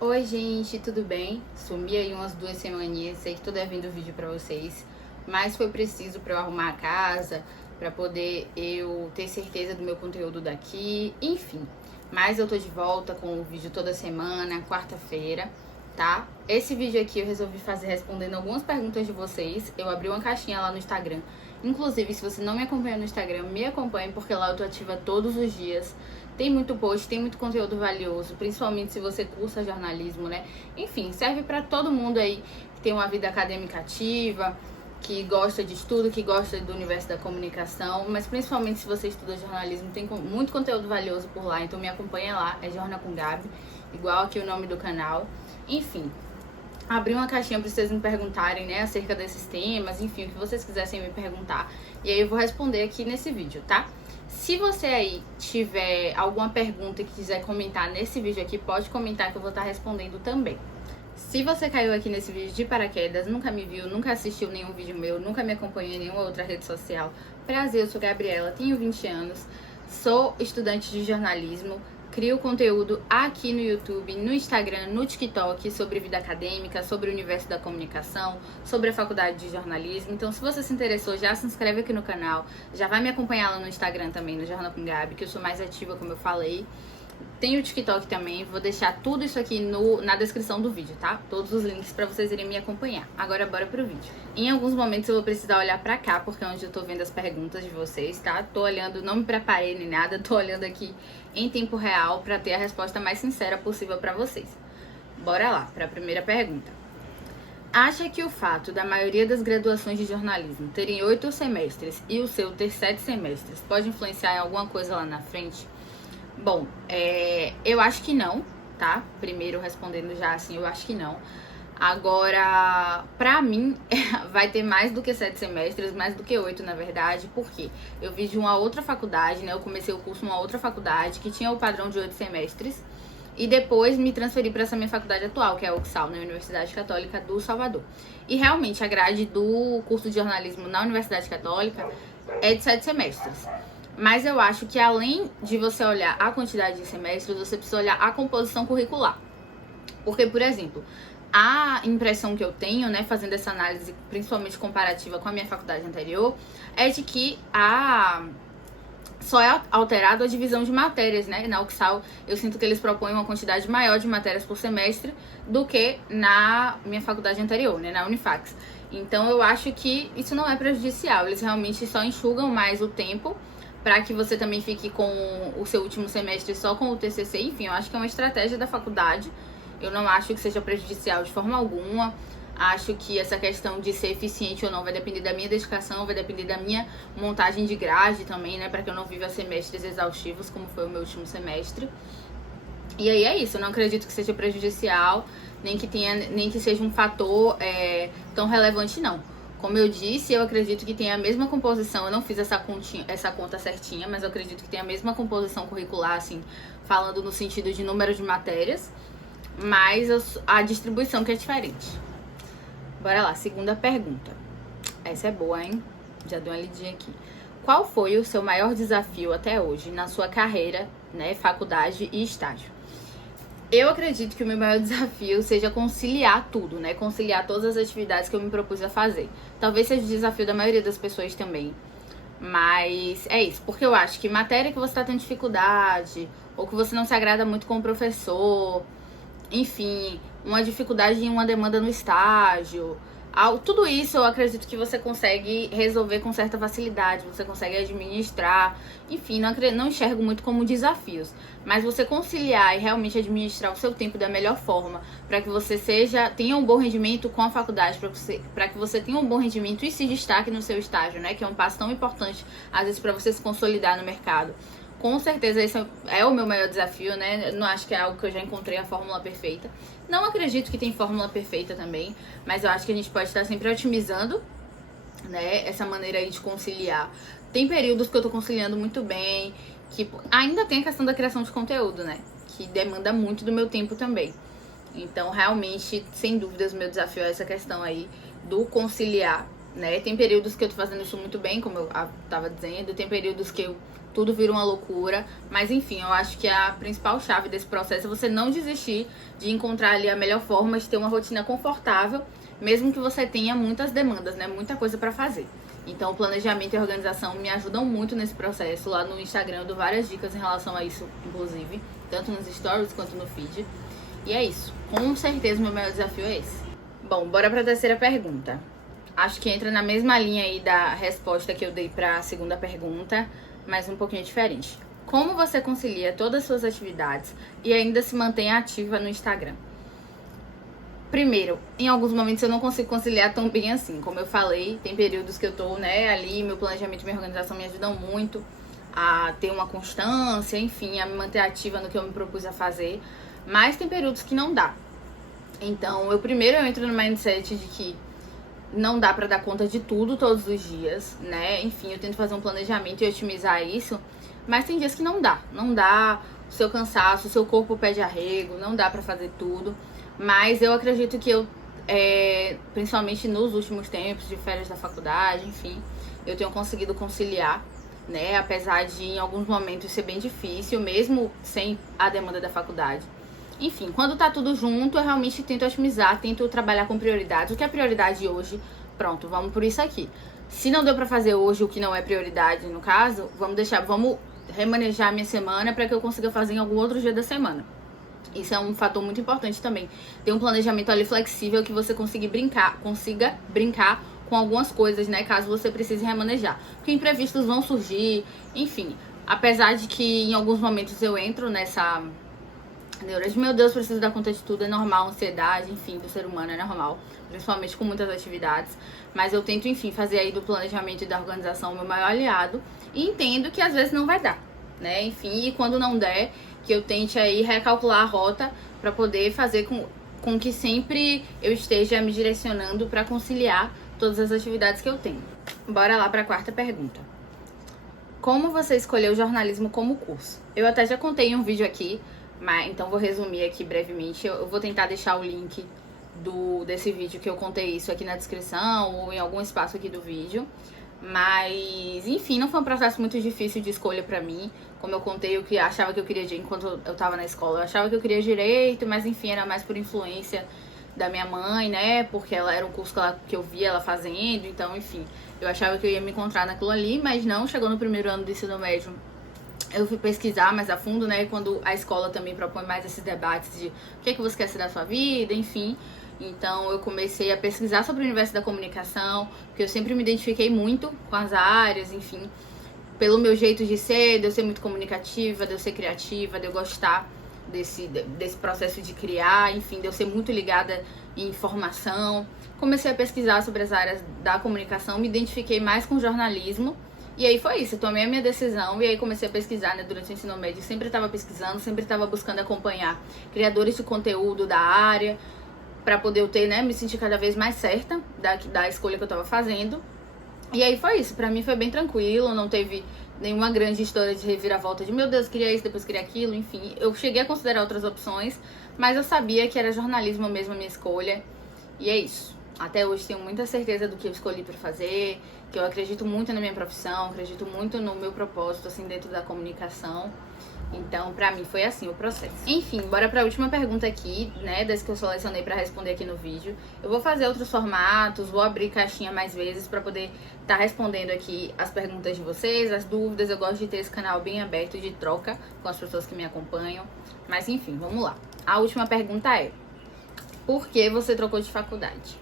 Oi, gente, tudo bem? Sumi aí umas 2 semaninhas, sei que tô devendo vídeo pra vocês, mas foi preciso pra eu arrumar a casa, pra poder eu ter certeza do meu conteúdo daqui, enfim. Mas eu tô de volta com o vídeo toda semana, quarta-feira, tá? Esse vídeo aqui eu resolvi fazer respondendo algumas perguntas de vocês. Eu abri uma caixinha lá no Instagram. Inclusive, se você não me acompanha no Instagram, me acompanhe, porque lá eu tô ativa todos os dias. Tem muito post, tem muito conteúdo valioso, principalmente se você cursa jornalismo, né? Enfim, serve pra todo mundo aí que tem uma vida acadêmica ativa, que gosta de estudo, que gosta do universo da comunicação, mas principalmente se você estuda jornalismo, tem muito conteúdo valioso por lá, então me acompanha lá, é Jorna com Gabi, igual aqui o nome do canal. Enfim, abri uma caixinha para vocês me perguntarem, né, acerca desses temas, enfim, o que vocês quisessem me perguntar. E aí eu vou responder aqui nesse vídeo, tá? Se você aí tiver alguma pergunta e quiser comentar nesse vídeo aqui, pode comentar que eu vou estar respondendo também. Se você caiu aqui nesse vídeo de paraquedas, nunca me viu, nunca assistiu nenhum vídeo meu, nunca me acompanhou em nenhuma outra rede social, prazer, eu sou Gabriela, tenho 20 anos, sou estudante de jornalismo, crio conteúdo aqui no YouTube, no Instagram, no TikTok sobre vida acadêmica, sobre o universo da comunicação, sobre a faculdade de jornalismo. Então, se você se interessou, já se inscreve aqui no canal, já vai me acompanhar lá no Instagram também, no Jornal com Gabi, que eu sou mais ativa, como eu falei. Tem o TikTok também, vou deixar tudo isso aqui na descrição do vídeo, tá? Todos os links pra vocês irem me acompanhar. Agora bora pro vídeo. Em alguns momentos eu vou precisar olhar pra cá, porque é onde eu tô vendo as perguntas de vocês, tá? Tô olhando, não me preparei nem nada, tô olhando aqui em tempo real pra ter a resposta mais sincera possível pra vocês. Bora lá, pra primeira pergunta. Acha que o fato da maioria das graduações de jornalismo terem 8 semestres e o seu ter 7 semestres pode influenciar em alguma coisa lá na frente? Bom, eu acho que não, tá? Primeiro respondendo já assim, eu acho que não. Agora, pra mim, vai ter mais do que 7 semestres, mais do que 8, na verdade, porque eu vim de uma outra faculdade, né? Eu comecei o curso numa outra faculdade que tinha o padrão de 8 semestres. E depois me transferi para essa minha faculdade atual, que é a UCSAL, na Universidade Católica do Salvador. E realmente a grade do curso de jornalismo na Universidade Católica é de 7 semestres. Mas eu acho que além de você olhar a quantidade de semestres, você precisa olhar a composição curricular. Porque, por exemplo, a impressão que eu tenho, né, fazendo essa análise principalmente comparativa com a minha faculdade anterior, é de que só é alterado a divisão de matérias, né? Na UCSAL, eu sinto que eles propõem uma quantidade maior de matérias por semestre do que na minha faculdade anterior, né? Na Unifax. Então, eu acho que isso não é prejudicial. Eles realmente só enxugam mais o tempo para que você também fique com o seu último semestre só com o TCC. Enfim, eu acho que é uma estratégia da faculdade. Eu não acho que seja prejudicial de forma alguma. Acho que essa questão de ser eficiente ou não vai depender da minha dedicação, vai depender da minha montagem de grade também, né? Para que eu não viva semestres exaustivos, como foi o meu último semestre. E aí é isso, eu não acredito que seja prejudicial, nem que seja um fator tão relevante, não. Como eu disse, eu acredito que tem a mesma composição. Eu não fiz essa conta certinha, mas eu acredito que tem a mesma composição curricular, assim, falando no sentido de número de matérias, mas a distribuição que é diferente. Bora lá, segunda pergunta. Essa é boa, hein? Já dei uma lidinha aqui. Qual foi o seu maior desafio até hoje na sua carreira, né, faculdade e estágio? Eu acredito que o meu maior desafio seja conciliar tudo, né? Conciliar todas as atividades que eu me propus a fazer. Talvez seja o desafio da maioria das pessoas também. Mas é isso, porque eu acho que matéria que você tá tendo dificuldade, ou que você não se agrada muito com o professor, enfim, uma dificuldade em uma demanda no estágio, tudo isso eu acredito que você consegue resolver com certa facilidade, você consegue administrar, enfim, não enxergo muito como desafios, mas você conciliar e realmente administrar o seu tempo da melhor forma, para que você tenha um bom rendimento com a faculdade, para que você tenha um bom rendimento e se destaque no seu estágio, né, que é um passo tão importante, às vezes, para você se consolidar no mercado. Com certeza esse é o meu maior desafio, né? Não acho que é algo que eu já encontrei a fórmula perfeita. Não acredito que tem fórmula perfeita também, mas eu acho que a gente pode estar sempre otimizando, né? Essa maneira aí de conciliar. Tem períodos que eu tô conciliando muito bem, que ainda tem a questão da criação de conteúdo, né? Que demanda muito do meu tempo também. Então, realmente, sem dúvidas, o meu desafio é essa questão aí do conciliar, né? Tem períodos que eu tô fazendo isso muito bem, como eu tava dizendo, tem períodos que tudo vira uma loucura, mas enfim, eu acho que a principal chave desse processo é você não desistir de encontrar ali a melhor forma de ter uma rotina confortável, mesmo que você tenha muitas demandas, né? Muita coisa pra fazer. Então, o planejamento e a organização me ajudam muito nesse processo. Lá no Instagram eu dou várias dicas em relação a isso, inclusive, tanto nos stories quanto no feed. E é isso. Com certeza, meu maior desafio é esse. Bom, bora pra terceira pergunta. Acho que entra na mesma linha aí da resposta que eu dei pra segunda pergunta, mas um pouquinho diferente. Como você concilia todas as suas atividades e ainda se mantém ativa no Instagram? Primeiro, em alguns momentos eu não consigo conciliar tão bem assim. Como eu falei, tem períodos que eu tô, né, ali, meu planejamento e minha organização me ajudam muito a ter uma constância, enfim, a me manter ativa no que eu me propus a fazer. Mas tem períodos que não dá. Então, eu entro no mindset de que não dá pra dar conta de tudo todos os dias, né? Enfim, eu tento fazer um planejamento e otimizar isso. Mas tem dias que não dá. Não dá, o seu cansaço, o seu corpo pede arrego, não dá pra fazer tudo. Mas eu acredito que eu, principalmente nos últimos tempos de férias da faculdade, enfim, eu tenho conseguido conciliar, né? Apesar de em alguns momentos ser bem difícil, mesmo sem a demanda da faculdade. Enfim, quando tá tudo junto, eu realmente tento otimizar, tento trabalhar com prioridades. O que é prioridade hoje? Pronto, vamos por isso aqui. Se não deu pra fazer hoje o que não é prioridade, no caso, vamos remanejar a minha semana para que eu consiga fazer em algum outro dia da semana. Isso é um fator muito importante também. Ter um planejamento ali flexível que você consiga brincar com algumas coisas, né? Caso você precise remanejar. Porque imprevistos vão surgir, enfim. Apesar de que em alguns momentos eu entro nessa neura de, meu Deus, preciso dar conta de tudo, é normal, ansiedade, enfim, do ser humano é normal. Principalmente com muitas atividades. Mas eu tento, enfim, fazer aí do planejamento e da organização o meu maior aliado. E entendo que às vezes não vai dar, né? Enfim, e quando não der, que eu tente aí recalcular a rota para poder fazer com que sempre eu esteja me direcionando para conciliar todas as atividades que eu tenho. Bora lá para a quarta pergunta. Como você escolheu jornalismo como curso? Eu até já contei em um vídeo aqui, mas então vou resumir aqui brevemente. Eu vou tentar deixar o link desse vídeo que eu contei isso aqui na descrição ou em algum espaço aqui do vídeo. Mas, enfim, não foi um processo muito difícil de escolha pra mim. Como eu contei, eu achava que eu queria, enquanto eu tava na escola, eu achava que eu queria direito, mas enfim, era mais por influência da minha mãe, né? Porque ela era um curso que eu via ela fazendo, então, enfim, eu achava que eu ia me encontrar naquilo ali, mas não, chegou no primeiro ano do ensino médio, eu fui pesquisar mais a fundo, né? Quando a escola também propõe mais esses debates de o que é que você quer ser da sua vida, enfim. Então eu comecei a pesquisar sobre o universo da comunicação, porque eu sempre me identifiquei muito com as áreas, enfim, pelo meu jeito de ser, de eu ser muito comunicativa, de eu ser criativa, de eu gostar desse processo de criar, enfim, de eu ser muito ligada em informação. Comecei a pesquisar sobre as áreas da comunicação, me identifiquei mais com jornalismo. E aí foi isso, eu tomei a minha decisão e aí comecei a pesquisar, né, durante o ensino médio. Sempre estava pesquisando, sempre estava buscando acompanhar criadores de conteúdo da área, para poder eu ter, né, me sentir cada vez mais certa da escolha que eu tava fazendo. E aí foi isso, pra mim foi bem tranquilo, não teve nenhuma grande história de reviravolta de, meu Deus, queria isso, depois queria aquilo, enfim. Eu cheguei a considerar outras opções, mas eu sabia que era jornalismo mesmo a minha escolha. E é isso. Até hoje tenho muita certeza do que eu escolhi pra fazer, que eu acredito muito na minha profissão, acredito muito no meu propósito, assim, dentro da comunicação. Então, pra mim, foi assim o processo. Enfim, bora pra última pergunta aqui, né, das que eu selecionei pra responder aqui no vídeo. Eu vou fazer outros formatos, vou abrir caixinha mais vezes pra poder tá respondendo aqui as perguntas de vocês, as dúvidas. Eu gosto de ter esse canal bem aberto de troca com as pessoas que me acompanham. Mas, enfim, vamos lá. A última pergunta é: por que você trocou de faculdade?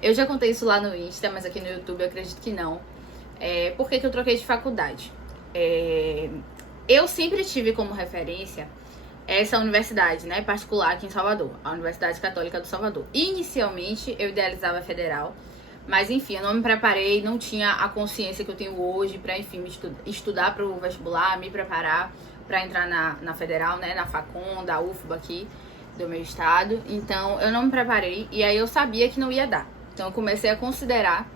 Eu já contei isso lá no Insta, mas aqui no YouTube eu acredito que não. Por que eu troquei de faculdade? Eu sempre tive como referência essa universidade, né, particular aqui em Salvador, a Universidade Católica do Salvador. Inicialmente, eu idealizava a Federal, mas enfim, eu não me preparei, não tinha a consciência que eu tenho hoje para, enfim, estudar para o vestibular, me preparar para entrar na Federal, né, na Facom, da UFBA aqui, do meu estado. Então, eu não me preparei e aí eu sabia que não ia dar. Então, eu comecei a considerar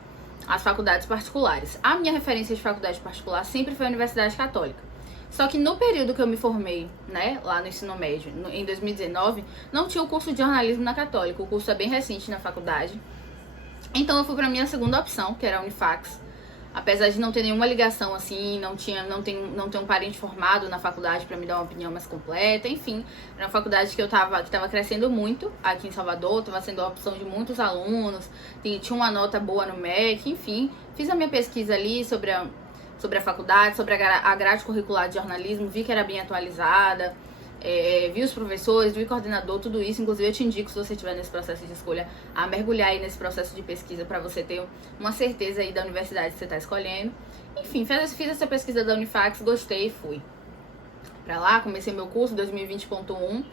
as faculdades particulares. A minha referência de faculdade particular sempre foi a Universidade Católica. Só que no período que eu me formei, né, lá no ensino médio, em 2019, não tinha o curso de jornalismo na Católica. O curso é bem recente na faculdade. Então eu fui pra minha segunda opção, que era a Unifax. Apesar de não ter nenhuma ligação assim, não ter um parente formado na faculdade para me dar uma opinião mais completa, enfim, era uma faculdade que tava crescendo muito aqui em Salvador, tava sendo a opção de muitos alunos, tinha uma nota boa no MEC, enfim, fiz a minha pesquisa ali sobre a faculdade, sobre a grade curricular de jornalismo, vi que era bem atualizada. Vi os professores, vi o coordenador, tudo isso. Inclusive eu te indico, se você estiver nesse processo de escolha, a mergulhar aí nesse processo de pesquisa para você ter uma certeza aí da universidade que você está escolhendo. Enfim, fiz essa pesquisa da Unifax, gostei e fui pra lá, comecei meu curso 2020.1.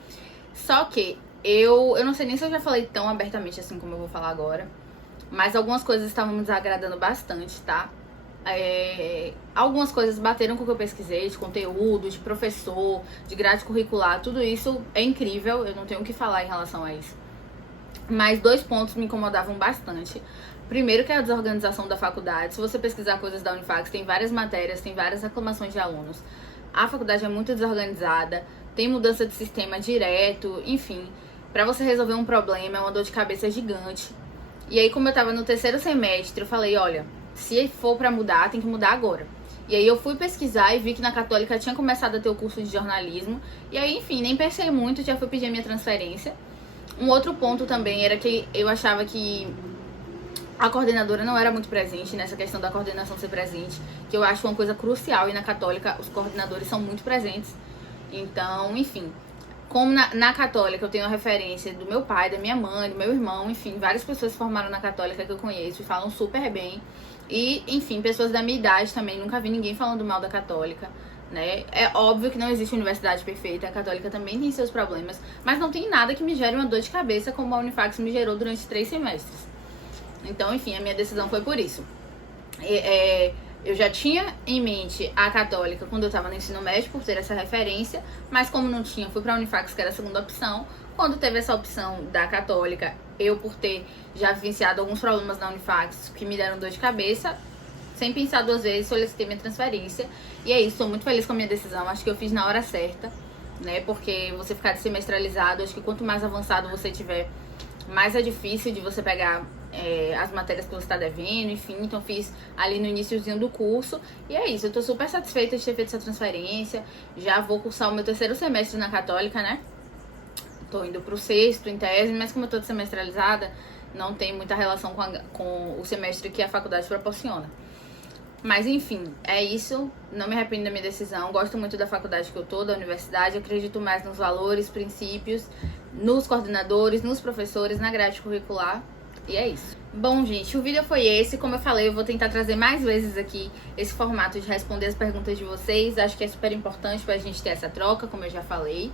Só que eu não sei nem se eu já falei tão abertamente assim como eu vou falar agora, mas algumas coisas estavam me desagradando bastante, tá? Algumas coisas bateram com o que eu pesquisei, de conteúdo, de professor, de grade curricular, tudo isso é incrível, eu não tenho o que falar em relação a isso. Mas 2 pontos me incomodavam bastante. Primeiro, que é a desorganização da faculdade. Se você pesquisar coisas da Unifax, tem várias matérias, tem várias reclamações de alunos. A faculdade é muito desorganizada, tem mudança de sistema direto, enfim. Pra você resolver um problema é uma dor de cabeça gigante. E aí, como eu tava no 3º semestre, eu falei, olha, se for pra mudar, tem que mudar agora. E aí eu fui pesquisar e vi que na Católica tinha começado a ter o curso de jornalismo. E aí, enfim, nem pensei muito, já fui pedir a minha transferência. Um outro ponto também era que eu achava que a coordenadora não era muito presente nessa questão da coordenação ser presente, que eu acho uma coisa crucial, e na Católica os coordenadores são muito presentes. Então, enfim, como na Católica eu tenho a referência do meu pai, da minha mãe, do meu irmão, enfim, várias pessoas formaram na Católica que eu conheço e falam super bem. E, enfim, pessoas da minha idade também, nunca vi ninguém falando mal da Católica, né? É óbvio que não existe universidade perfeita, a Católica também tem seus problemas, mas não tem nada que me gere uma dor de cabeça como a Unifax me gerou durante 3 semestres. Então, enfim, a minha decisão foi por isso. Eu já tinha em mente a Católica quando eu estava no ensino médio, por ter essa referência, mas como não tinha, fui para a Unifax, que era a segunda opção. Quando teve essa opção da Católica, eu, por ter já vivenciado alguns problemas na Unifax que me deram dor de cabeça, sem pensar 2 vezes, solicitei minha transferência. E é isso, estou muito feliz com a minha decisão, acho que eu fiz na hora certa, né? Porque você ficar semestralizado, acho que quanto mais avançado você tiver, mais é difícil de você pegar as matérias que você está devendo, enfim. Então fiz ali no iniciozinho do curso. E é isso, eu tô super satisfeita de ter feito essa transferência. Já vou cursar o meu 3º semestre na Católica, né? Tô indo pro 6º em tese, mas como eu tô semestralizada, não tem muita relação com o semestre que a faculdade proporciona. Mas enfim, é isso. Não me arrependo da minha decisão. Gosto muito da faculdade que eu tô, da universidade. Acredito mais nos valores, princípios, nos coordenadores, nos professores, na grade curricular. E é isso. Bom, gente, o vídeo foi esse. Como eu falei, eu vou tentar trazer mais vezes aqui esse formato de responder as perguntas de vocês. Acho que é super importante pra gente ter essa troca, como eu já falei.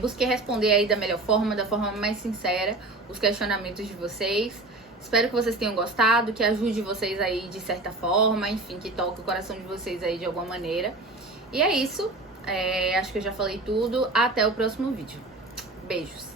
Busquei responder aí da melhor forma, da forma mais sincera, os questionamentos de vocês. Espero que vocês tenham gostado, que ajude vocês aí de certa forma, enfim, que toque o coração de vocês aí de alguma maneira. E é isso. Acho que eu já falei tudo. Até o próximo vídeo. Beijos.